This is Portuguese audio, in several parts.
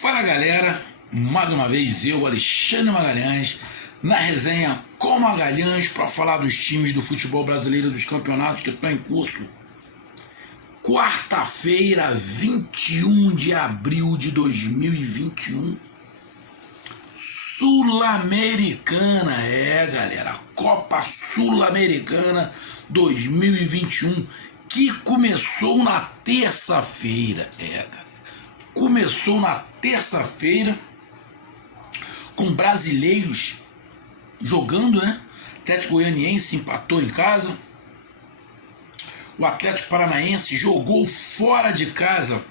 Fala galera, mais uma vez eu, Alexandre Magalhães, na resenha com Magalhães para falar dos times do futebol brasileiro, dos campeonatos que estão em curso. Quarta-feira, 21 de abril de 2021, Sul-Americana, galera, Copa Sul-Americana 2021, que começou na terça-feira, começou na terça-feira com brasileiros jogando, né? Atlético Goianiense empatou em casa, o Atlético Paranaense jogou fora de casa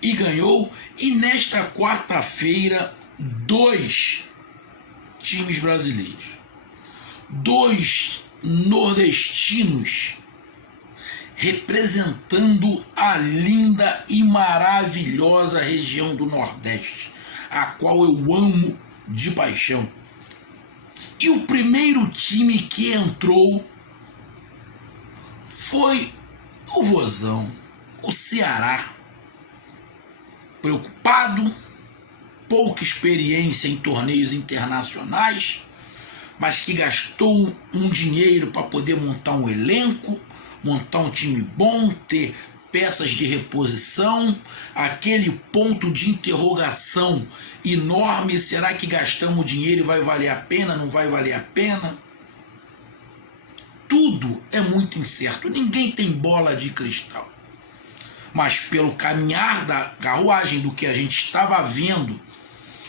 e ganhou. E nesta quarta-feira, dois times brasileiros, dois nordestinos representando a linda e maravilhosa região do Nordeste, a qual eu amo de paixão. E o primeiro time que entrou foi o Vozão, o Ceará. Preocupado, pouca experiência em torneios internacionais, mas que gastou um dinheiro para poder montar um elenco, montar um time bom, ter peças de reposição, aquele ponto de interrogação enorme: será que gastamos dinheiro e vai valer a pena, não vai valer a pena? Tudo é muito incerto, ninguém tem bola de cristal. Mas pelo caminhar da carruagem, do que a gente estava vendo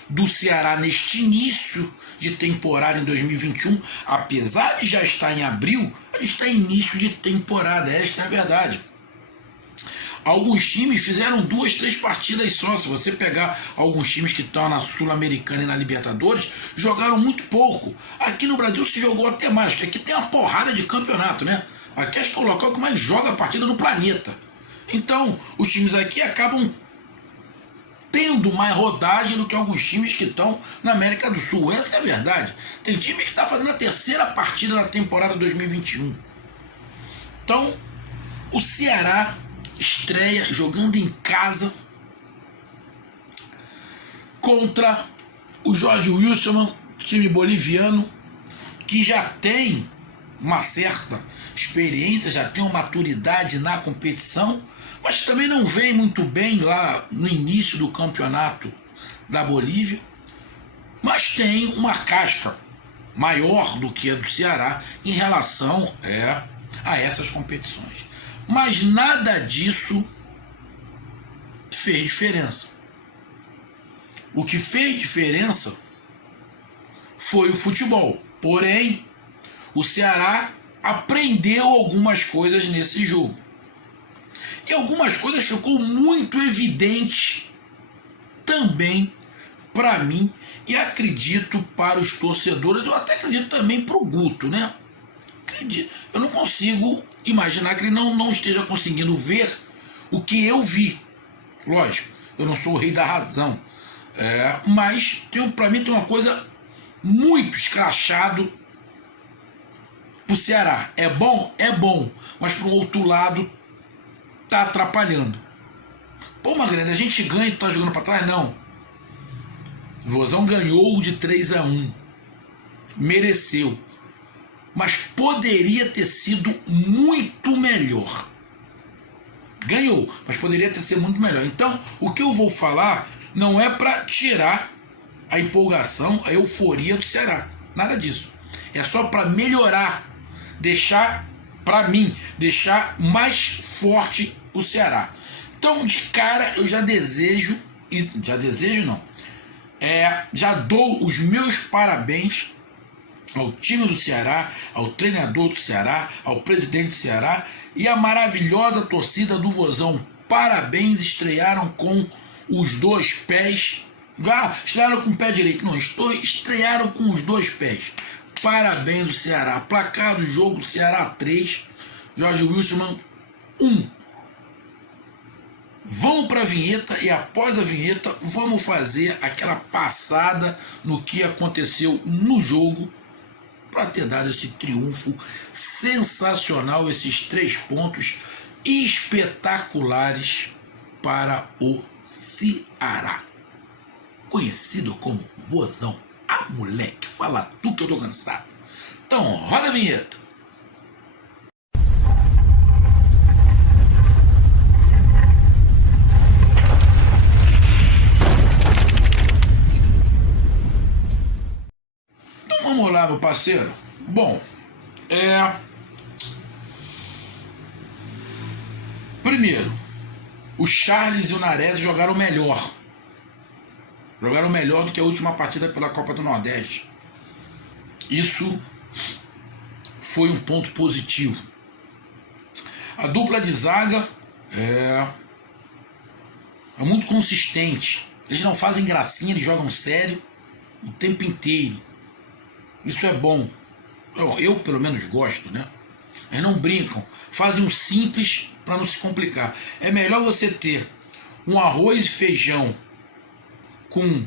do Ceará neste início de temporada em 2021, apesar de já estar em abril, ele está em início de temporada, esta é a verdade. Alguns times fizeram 2, 3 partidas só. Se você pegar alguns times que estão na Sul-Americana e na Libertadores, jogaram muito pouco. Aqui no Brasil se jogou até mais, porque aqui tem uma porrada de campeonato, né? Aqui acho que é o local que mais joga a partida no planeta. Então, os times aqui acabam tendo mais rodagem do que alguns times que estão na América do Sul. Essa é a verdade. Tem times que estão fazendo a terceira partida da temporada 2021. Então, o Ceará estreia jogando em casa contra o Jorge Wilstermann, time boliviano, que já tem uma certa experiência, já tem uma maturidade na competição, mas também não vem muito bem lá no início do campeonato da Bolívia, mas tem uma casca maior do que a do Ceará em relação a essas competições. Mas nada disso fez diferença. O que fez diferença foi o futebol. Porém, o Ceará aprendeu algumas coisas nesse jogo. E algumas coisas ficou muito evidente também para mim e acredito para os torcedores. Eu até acredito também para o Guto, né? Eu não consigo imaginar que ele não esteja conseguindo ver o que eu vi. Lógico, eu não sou o rei da razão, mas para mim tem uma coisa muito escrachado pro Ceará. É bom? É bom, mas para um outro lado tá atrapalhando. Pô, Magalhães, a gente ganha e tá jogando para trás? Não. O Vozão ganhou de 3-1, mereceu, mas poderia ter sido muito melhor. Ganhou, mas poderia ter sido muito melhor. Então, o que eu vou falar não é para tirar a empolgação, a euforia do Ceará. Nada disso. É só para melhorar, deixar, para mim, deixar mais forte o Ceará. Então, de cara, eu já dou os meus parabéns ao time do Ceará, ao treinador do Ceará, ao presidente do Ceará e à maravilhosa torcida do Vozão. Parabéns, estrearam com os 2 pés. Estrearam com o pé direito, não, estrearam com os 2 pés. Parabéns do Ceará. Placar do jogo: Ceará 3, Jorge Wilstermann 1. Vamos para a vinheta e após a vinheta vamos fazer aquela passada no que aconteceu no jogo para ter dado esse triunfo sensacional, esses 3 pontos espetaculares para o Ceará. Conhecido como Vozão. Ah, moleque, fala tu que eu tô cansado. Então, roda a vinheta. Então vamos lá, meu parceiro. Bom, primeiro, o Charles e o Nares jogaram melhor. Jogaram melhor do que a última partida pela Copa do Nordeste. Isso foi um ponto positivo. A dupla de zaga é muito consistente. Eles não fazem gracinha, eles jogam sério o tempo inteiro. Isso é bom. Eu pelo menos gosto, né? Eles não brincam. Fazem o simples para não se complicar. É melhor você ter um arroz e feijão com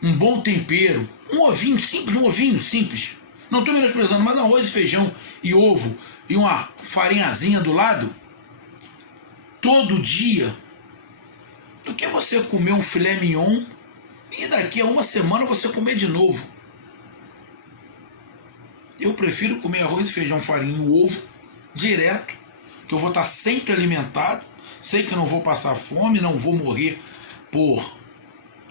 um bom tempero, um ovinho simples. Não estou menosprezando, mas arroz e feijão e ovo e uma farinhazinha do lado, todo dia, do que você comer um filé mignon e daqui a uma semana você comer de novo. Eu prefiro comer arroz e feijão, farinha e ovo direto, que eu vou estar sempre alimentado, sei que não vou passar fome, não vou morrer por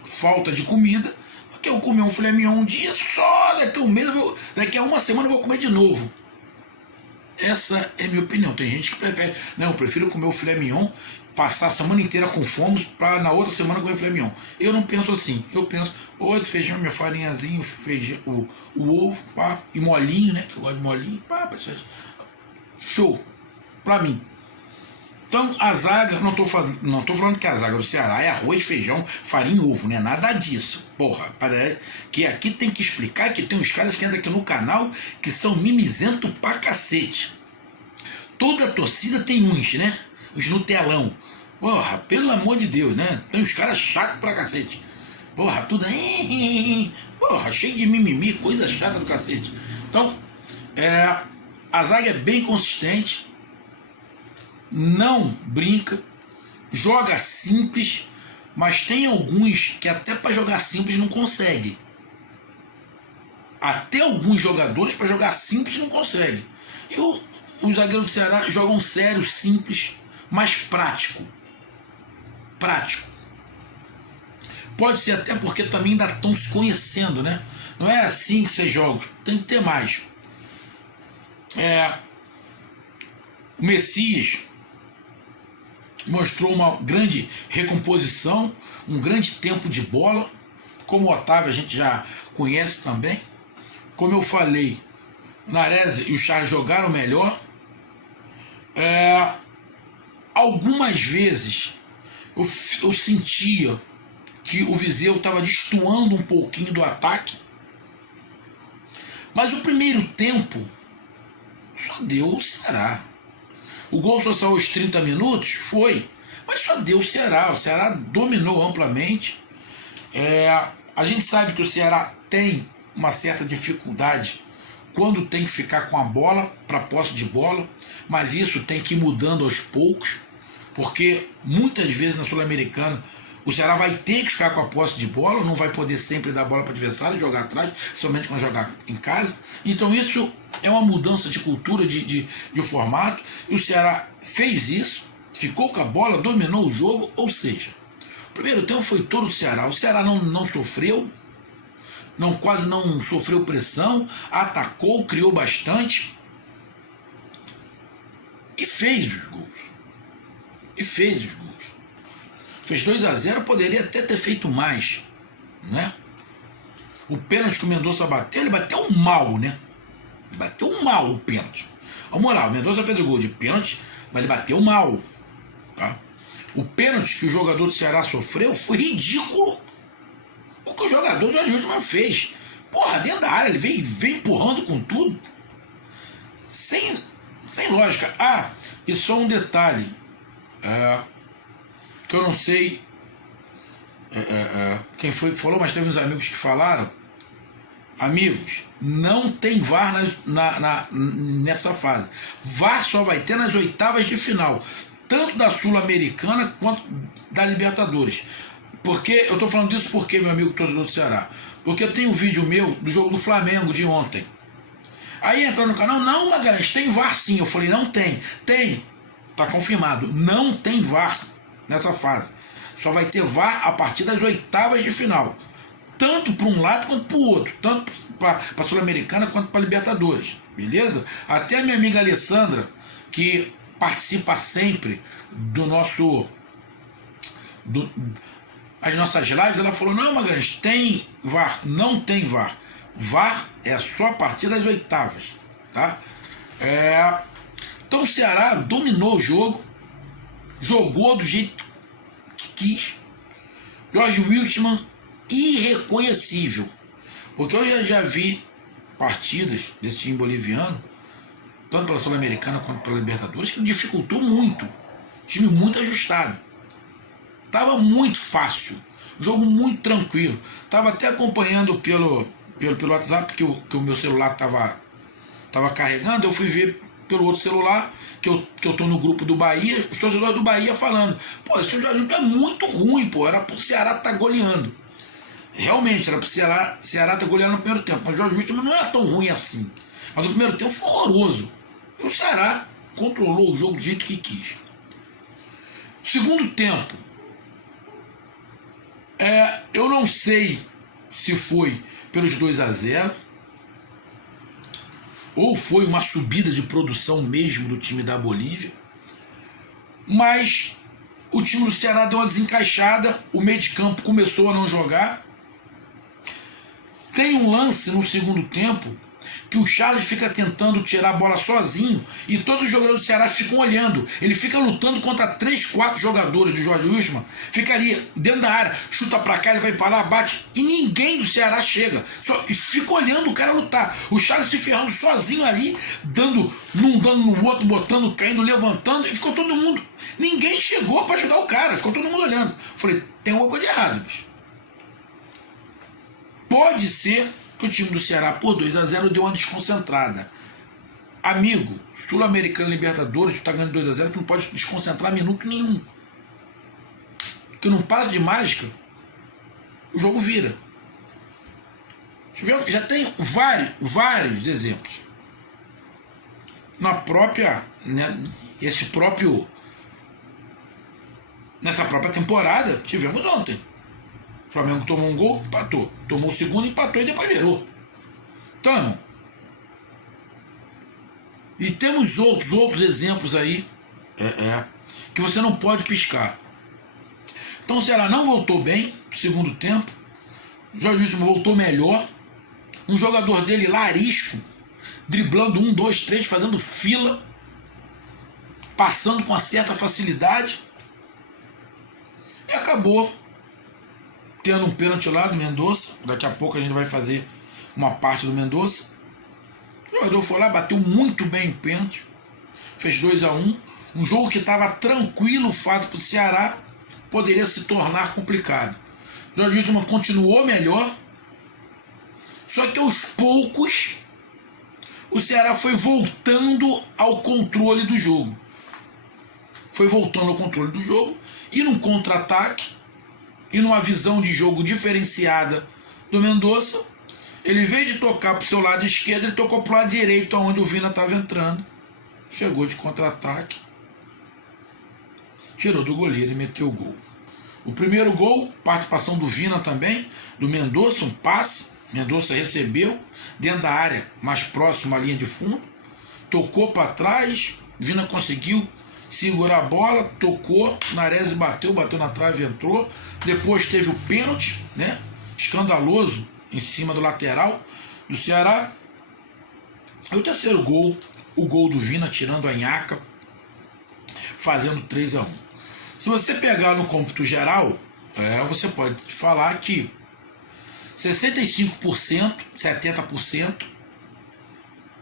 falta de comida, porque eu comer um filé mignon um dia, só daqui a um mês, daqui a uma semana eu vou comer de novo. Essa é a minha opinião. Tem gente que prefere, não, eu prefiro comer o filé mignon, passar a semana inteira com fome, para na outra semana comer o filé mignon. Eu não penso assim, eu penso, outro feijão, minha farinhazinha, feijão, o ovo, pá, e molinho, né, que eu gosto de molinho, pá, show, pra mim. Então, a zaga, não tô falando que a zaga do Ceará é arroz, feijão, farinha e ovo, né? Nada disso. Porra, que aqui tem que explicar que tem uns caras que andam aqui no canal que são mimizento pra cacete. Toda a torcida tem uns, né? Os Nutelão. Porra, pelo amor de Deus, né? Tem uns caras chatos pra cacete. Porra, tudo aí. Porra, cheio de mimimi, coisa chata do cacete. Então, a zaga é bem consistente. Não brinca, joga simples, mas tem alguns que até para jogar simples não consegue. Até alguns jogadores para jogar simples não conseguem. E os zagueiros do Ceará jogam sério, simples, mas prático. Prático. Pode ser até porque também ainda estão se conhecendo, né? Não é 5, 6 jogos, tem que ter mais. O Messias mostrou uma grande recomposição, um grande tempo de bola, como o Otávio a gente já conhece também. Como eu falei, o Nares e o Charles jogaram melhor. Algumas vezes eu sentia que o Viseu estava destoando um pouquinho do ataque, mas o primeiro tempo só deu o Ceará. O gol só saiu aos 30 minutos? Foi. Mas só deu o Ceará. O Ceará dominou amplamente. A gente sabe que o Ceará tem uma certa dificuldade quando tem que ficar com a bola, para posse de bola. Mas isso tem que ir mudando aos poucos. Porque muitas vezes na Sul-Americana o Ceará vai ter que ficar com a posse de bola, não vai poder sempre dar bola para o adversário e jogar atrás, somente quando jogar em casa. Então isso é uma mudança de cultura, de formato, e o Ceará fez isso, ficou com a bola, dominou o jogo, ou seja, o primeiro tempo foi todo o Ceará. O Ceará não sofreu, quase não sofreu pressão, atacou, criou bastante e fez os gols. Fez 2-0, poderia até ter feito mais, né? O pênalti que o Mendonça bateu, ele bateu mal, né? Ele bateu mal o pênalti. Vamos lá, o Mendonça fez o gol de pênalti, mas ele bateu mal, tá? O pênalti que o jogador do Ceará sofreu foi ridículo. O que o jogador do Jorge Wilstermann fez. Porra, dentro da área, ele vem empurrando com tudo. Sem lógica. E só um detalhe. Que eu não sei quem foi que falou, mas teve uns amigos que falaram. Amigos, não tem VAR nessa fase. VAR só vai ter nas oitavas de final. tanto da Sul-Americana quanto da Libertadores. Porque eu estou falando disso porque, meu amigo torcedor do Ceará, porque eu tenho um vídeo meu do jogo do Flamengo de ontem. Aí entra no canal, não, Magalhães, tem VAR sim. Eu falei, não tem. Tem. Tá confirmado. Não tem VAR nessa fase. Só vai ter VAR a partir das oitavas de final. Tanto para um lado quanto para o outro. Tanto para a Sul-Americana quanto para a Libertadores. Beleza? Até a minha amiga Alessandra, que participa sempre do nosso... as nossas lives, ela falou, não, Magalhães, tem VAR. Não tem VAR. VAR é só a partir das oitavas, tá? Então o Ceará dominou o jogo, jogou do jeito que quis. Jorge Wilstermann, irreconhecível, porque eu já vi partidas desse time boliviano, tanto pela Sul-Americana quanto pela Libertadores, que dificultou muito. Time muito ajustado. Tava muito fácil, jogo muito tranquilo. Tava até acompanhando pelo WhatsApp, que o meu celular tava carregando. Eu fui ver pelo outro celular, que eu tô no grupo do Bahia, os torcedores do Bahia falando, pô, esse time de Jorge é muito ruim, pô, era pro Ceará estar goleando. Realmente, era pro Ceará estar goleando no primeiro tempo, mas o Jorge Wilstermann não era tão ruim assim. Mas no primeiro tempo foi horroroso. E o Ceará controlou o jogo do jeito que quis. Segundo tempo, eu não sei se foi pelos 2-0 ou foi uma subida de produção mesmo do time da Bolívia, mas o time do Ceará deu uma desencaixada, o meio de campo começou a não jogar. Tem um lance no segundo tempo que o Charles fica tentando tirar a bola sozinho e todos os jogadores do Ceará ficam olhando. Ele fica lutando contra 3, 4 jogadores do Jorge Wilstermann, fica ali dentro da área, chuta pra cá, ele vai pra lá, bate, e ninguém do Ceará chega. E fica olhando o cara lutar. O Charles se ferrando sozinho ali, dando no outro, botando, caindo, levantando, e ficou todo mundo. Ninguém chegou pra ajudar o cara, ficou todo mundo olhando. Falei, tem alguma coisa de errado, bicho. Pode ser que o time do Ceará, por 2-0, deu uma desconcentrada. Amigo, Sul-Americano, Libertadores, tu tá ganhando 2-0, tu não pode desconcentrar minuto nenhum. Porque num passe de mágica, o jogo vira. Já tem vários exemplos. Na própria, nessa própria temporada, tivemos ontem. O Flamengo tomou um gol, empatou. Tomou o segundo, empatou e depois virou. Então, irmão, e temos outros exemplos aí que você não pode piscar. Então o Ceará não voltou bem no segundo tempo. O Jorge Wilstermann voltou melhor. Um jogador dele, Larisco, driblando 1, 2, 3, fazendo fila, passando com uma certa facilidade. E acabou tendo um pênalti lá do Mendonça. Daqui a pouco a gente vai fazer uma parte do Mendonça. O jogador foi lá, bateu muito bem o pênalti, fez 2-1. Um jogo que estava tranquilo, o fato para o Ceará poderia se tornar complicado. O Jorge Wilstermann continuou melhor, só que aos poucos o Ceará foi voltando ao controle do jogo. E num contra-ataque, e numa visão de jogo diferenciada do Mendonça, ele, em vez de tocar para o seu lado esquerdo, ele tocou para o lado direito, onde o Vina estava entrando. Chegou de contra-ataque, tirou do goleiro e meteu o gol. O primeiro gol, participação do Vina também, do Mendonça, um passe. Mendonça recebeu dentro da área, mais próximo à linha de fundo, tocou para trás, Vina conseguiu segurar a bola, tocou, Nares bateu na trave e entrou. Depois teve o pênalti, né? Escandaloso, em cima do lateral do Ceará. E o terceiro gol, o gol do Vina tirando a nhaca, fazendo 3-1. Se você pegar no cômputo geral, você pode falar que 65%, 70%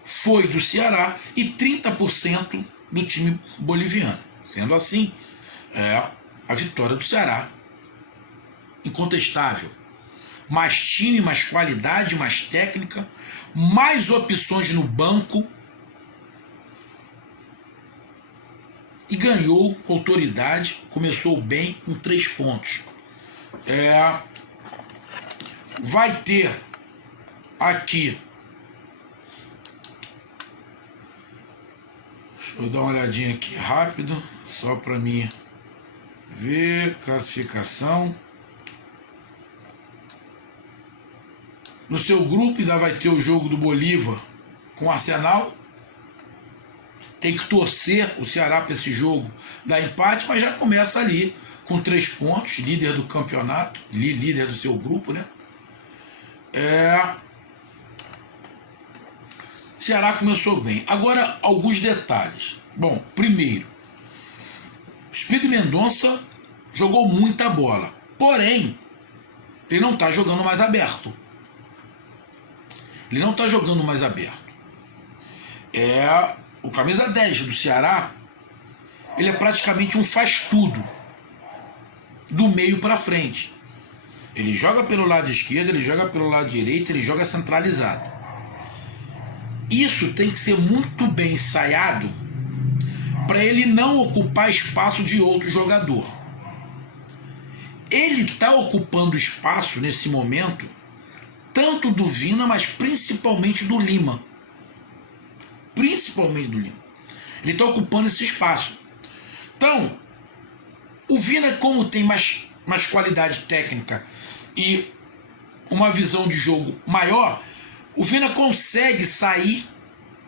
foi do Ceará e 30% do time boliviano. Sendo assim, a vitória do Ceará incontestável. Mais time, mais qualidade, mais técnica, mais opções no banco. e ganhou com autoridade, começou bem com 3 pontos. Vai ter aqui, deixa eu dar uma olhadinha aqui rápido, só para mim ver, classificação. No seu grupo ainda vai ter o jogo do Bolívar com o Arsenal. Tem que torcer o Ceará para esse jogo dar empate, mas já começa ali com 3 pontos, líder do campeonato, líder do seu grupo, né? Ceará começou bem. Agora, alguns detalhes. Bom, primeiro, Speed Mendonça jogou muita bola, porém, ele não está jogando mais aberto. Ele não está jogando mais aberto. O camisa 10 do Ceará, ele é praticamente um faz-tudo, do meio para frente. Ele joga pelo lado esquerdo, ele joga pelo lado direito, ele joga centralizado. Isso tem que ser muito bem ensaiado para ele não ocupar espaço de outro jogador. Ele está ocupando espaço nesse momento, tanto do Vina, mas principalmente do Lima. Principalmente do Lima. Ele está ocupando esse espaço. Então, o Vina, como tem mais qualidade técnica e uma visão de jogo maior, o Vina consegue sair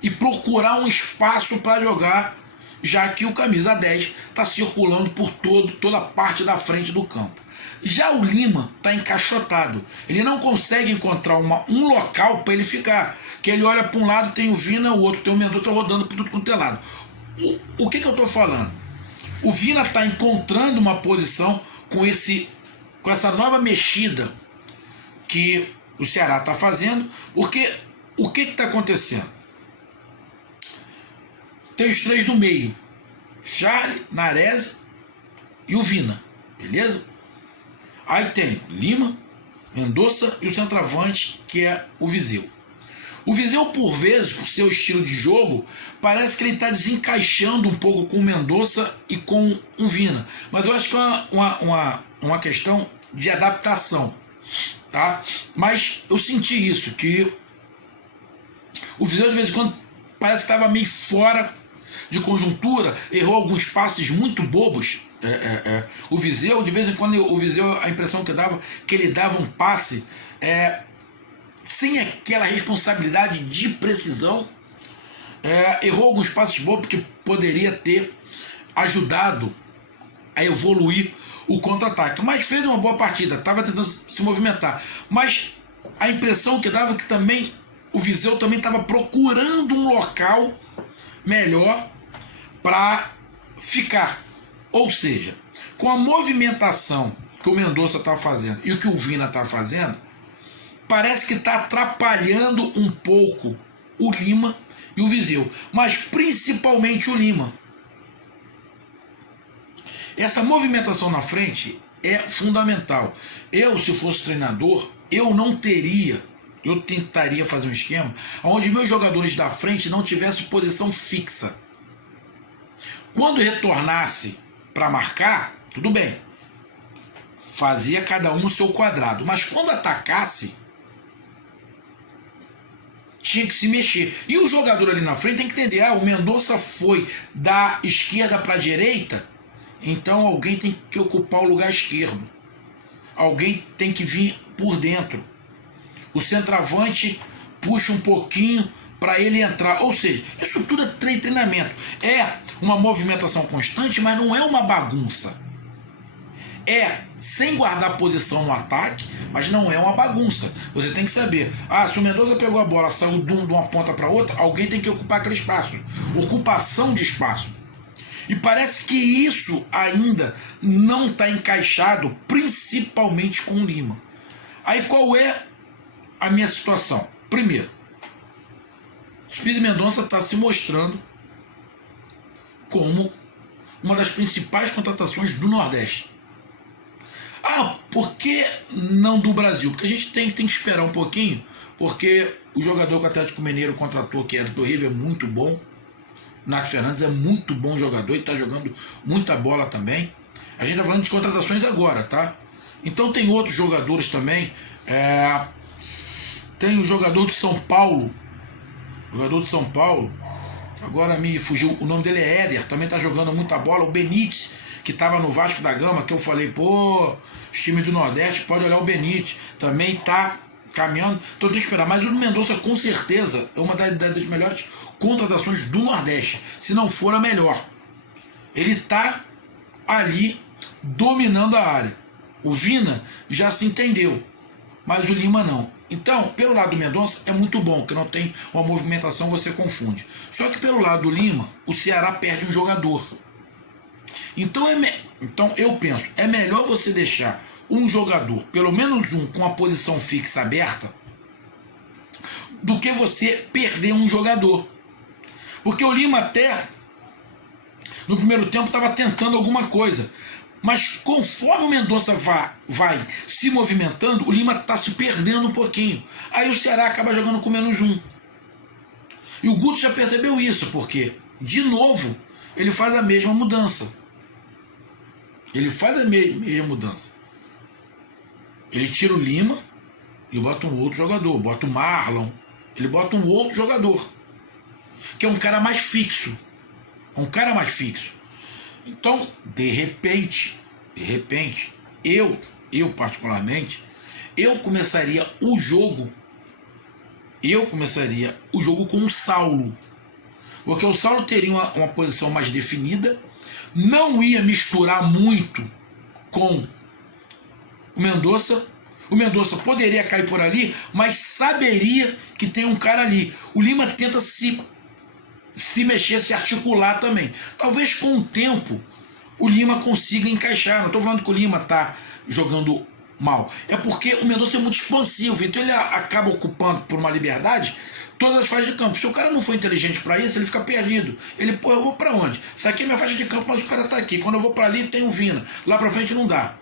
e procurar um espaço para jogar, já que o camisa 10 está circulando por toda a parte da frente do campo. Já o Lima está encaixotado. Ele não consegue encontrar um local para ele ficar. Que ele olha para um lado, tem o Vina, o outro tem o Mendonça rodando por tudo quanto é lado. O que eu estou falando? O Vina está encontrando uma posição com essa nova mexida que o Ceará está fazendo, porque o que está acontecendo? Tem os 3 do meio, Charlie, Nares e o Vina, beleza? Aí tem Lima, Mendonça e o centroavante, que é o Viseu. O Viseu, por vezes, por seu estilo de jogo, parece que ele está desencaixando um pouco com o Mendonça e com o Vina. Mas eu acho que é uma questão de adaptação. Tá? Mas eu senti isso, que o Viseu de vez em quando parece que estava meio fora de conjuntura, errou alguns passes muito bobos. O Viseu, de vez em quando, a impressão que dava, que ele dava um passe sem aquela responsabilidade de precisão, errou alguns passes bobos que poderia ter ajudado a evoluir o contra-ataque, mas fez uma boa partida, estava tentando se movimentar, mas a impressão que dava que também o Viseu também estava procurando um local melhor para ficar, ou seja, com a movimentação que o Mendonça está fazendo e o que o Vina está fazendo, parece que está atrapalhando um pouco o Lima e o Viseu, mas principalmente o Lima. Essa movimentação na frente é fundamental. Eu, se fosse treinador, eu tentaria fazer um esquema onde meus jogadores da frente não tivessem posição fixa. Quando retornasse para marcar, tudo bem, fazia cada um o seu quadrado, mas quando atacasse, tinha que se mexer. E o jogador ali na frente tem que entender, o Mendonça foi da esquerda para a direita, então alguém tem que ocupar o lugar esquerdo. Alguém tem que vir por dentro. O centroavante puxa um pouquinho para ele entrar. Ou seja, isso tudo é treinamento. É uma movimentação constante, mas não é uma bagunça. É sem guardar posição no ataque, mas não é uma bagunça. Você tem que saber, se o Mendonça pegou a bola, saiu de uma ponta para outra, alguém tem que ocupar aquele espaço. Ocupação de espaço. E parece que isso ainda não está encaixado, principalmente com o Lima. Aí qual é a minha situação? Primeiro, Speed Mendonça está se mostrando como uma das principais contratações do Nordeste. Por que não do Brasil? Porque a gente tem que esperar um pouquinho, porque o jogador que o Atlético Mineiro contratou, que é do Rio, é muito bom. Nath Fernandes é muito bom jogador e está jogando muita bola também. A gente está falando de contratações agora, tá? Então tem outros jogadores também. Tem o jogador do São Paulo. Jogador do São Paulo. Agora me fugiu. O nome dele é Éder. Também está jogando muita bola. O Benítez, que estava no Vasco da Gama, que eu falei, pô, os times do Nordeste, pode olhar o Benítez. Também está caminhando. Então tem que esperar. Mas o Mendonça, com certeza, é uma das melhores contratações do Nordeste. Se não for a melhor. Ele está ali dominando a área. O Vina já se entendeu, mas o Lima não. Então, pelo lado do Mendonça é muito bom, que não tem uma movimentação, você confunde. Só que pelo lado do Lima, o Ceará perde um jogador. Então, então eu penso, é melhor você deixar um jogador, pelo menos um, com a posição fixa aberta, do que você perder um jogador. Porque o Lima até, no primeiro tempo, estava tentando alguma coisa. Mas conforme o Mendonça vai se movimentando, o Lima está se perdendo um pouquinho. Aí o Ceará acaba jogando com menos um. E o Guto já percebeu isso, porque, de novo, ele faz a mesma mudança. Ele faz a mesma mudança. Ele tira o Lima e bota um outro jogador. Bota o Marlon. Ele bota um outro jogador. Que é um cara mais fixo. Um cara mais fixo. Então, de repente, eu particularmente, eu começaria o jogo com o Saulo. Porque o Saulo teria uma posição mais definida, não ia misturar muito com o Mendonça. O Mendonça poderia cair por ali, mas saberia que tem um cara ali. O Lima tenta se mexer, se articular também. Talvez com o tempo o Lima consiga encaixar. Não estou falando que o Lima está jogando mal. É porque o Mendonça é muito expansivo. Então ele acaba ocupando por uma liberdade todas as faixas de campo. Se o cara não for inteligente para isso, ele fica perdido. Ele, pô, eu vou para onde? Isso aqui é minha faixa de campo, mas o cara está aqui. Quando eu vou para ali, tem o Vina. Lá para frente não dá.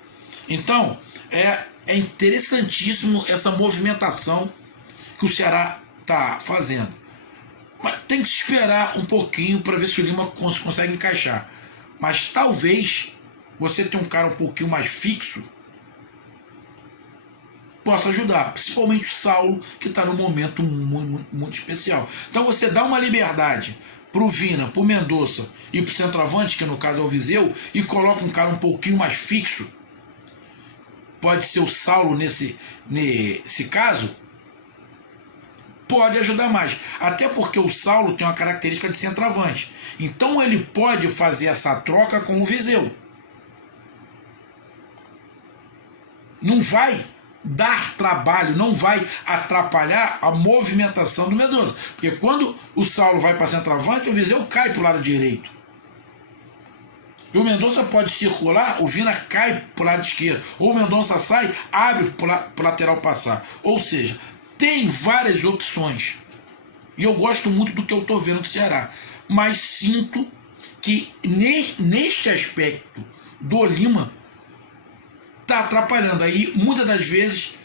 Então, é interessantíssimo essa movimentação que o Ceará está fazendo. Mas tem que esperar um pouquinho para ver se o Lima consegue encaixar. Mas talvez você ter um cara um pouquinho mais fixo possa ajudar. Principalmente o Saulo, que está num momento muito especial. Então você dá uma liberdade para o Vina, para o Mendonça e para o centroavante, que no caso é o Viseu, e coloca um cara um pouquinho mais fixo. Pode ser o Saulo nesse caso. Pode ajudar mais, até porque o Saulo tem uma característica de centroavante, então ele pode fazer essa troca com o Viseu. Não vai dar trabalho, não vai atrapalhar a movimentação do Mendonça, porque quando o Saulo vai para centroavante, o Viseu cai para o lado direito. E o Mendonça pode circular, o Vina cai para o lado esquerdo, ou o Mendonça sai, abre para o lateral passar. Ou seja, tem várias opções. E eu gosto muito do que eu estou vendo do Ceará. Mas sinto que neste aspecto do Lima está atrapalhando. Aí, muitas das vezes,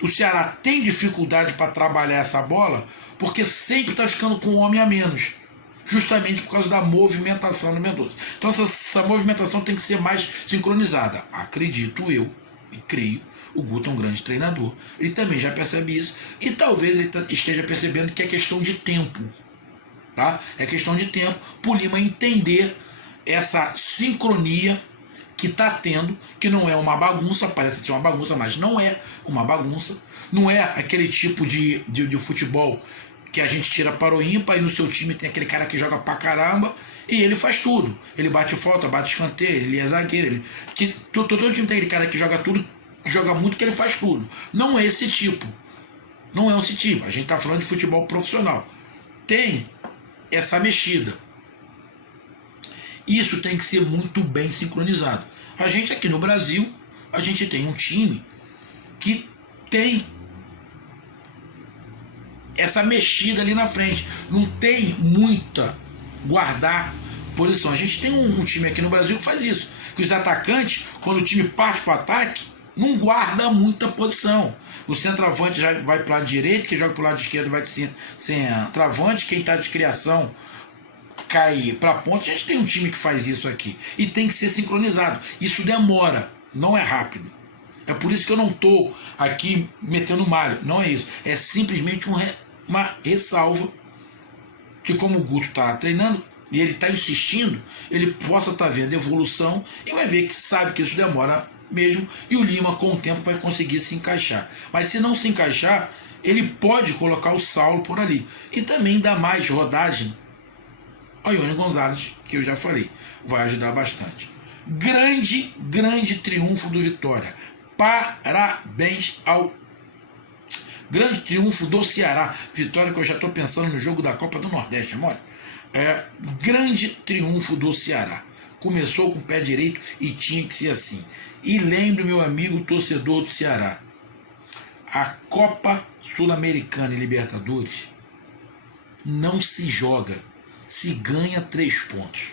o Ceará tem dificuldade para trabalhar essa bola, porque sempre está ficando com um homem a menos. Justamente por causa da movimentação do Mendonça. Então essa movimentação tem que ser mais sincronizada. Acredito eu, e creio, o Guto é um grande treinador. Ele também já percebe isso. E talvez ele esteja percebendo que é questão de tempo. Tá? É questão de tempo para o Lima entender essa sincronia que está tendo, que não é uma bagunça, parece ser uma bagunça, mas não é uma bagunça. Não é aquele tipo de futebol que a gente tira para o ímpar e no seu time tem aquele cara que joga pra caramba e ele faz tudo. Ele bate falta, bate escanteio, ele é zagueiro. Todo time tem aquele cara que joga tudo, joga muito, que ele faz tudo. Não é esse tipo. Não é esse tipo. A gente está falando de futebol profissional. Tem essa mexida. Isso tem que ser muito bem sincronizado. A gente aqui no Brasil, a gente tem um time que tem essa mexida ali na frente. Não tem muita guardar posição. A gente tem um time aqui no Brasil que faz isso. Que os atacantes, quando o time parte para o ataque, não guarda muita posição. O centroavante já vai para o lado direito, quem joga para o lado esquerdo vai ser centroavante, quem está de criação cair para ponta, a gente tem um time que faz isso aqui. E tem que ser sincronizado. Isso demora, não é rápido. É por isso que eu não estou aqui metendo malho. Não é isso. É simplesmente uma ressalva que, como o Guto está treinando e ele está insistindo, ele possa estar vendo evolução e vai ver que sabe que isso demora mesmo, e o Lima com o tempo vai conseguir se encaixar. Mas se não se encaixar, ele pode colocar o Saulo por ali e também dar mais rodagem ao Ione Gonzalez, que eu já falei, vai ajudar bastante. Grande triunfo do Vitória. Parabéns ao grande triunfo do Ceará. Vitória que eu já estou pensando no jogo da Copa do Nordeste, amor. Grande triunfo do Ceará. Começou com o pé direito e tinha que ser assim. E lembre, meu amigo torcedor do Ceará, a Copa Sul-Americana e Libertadores não se joga, se ganha 3 pontos.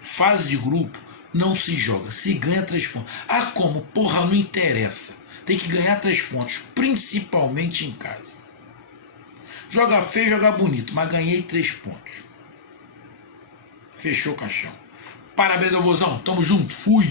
Fase de grupo não se joga, se ganha 3 pontos. Ah, como? Porra, não interessa. Tem que ganhar 3 pontos, principalmente em casa. Joga feio, joga bonito, mas ganhei 3 pontos. Fechou o caixão. Parabéns ao Vozão, tamo junto, fui!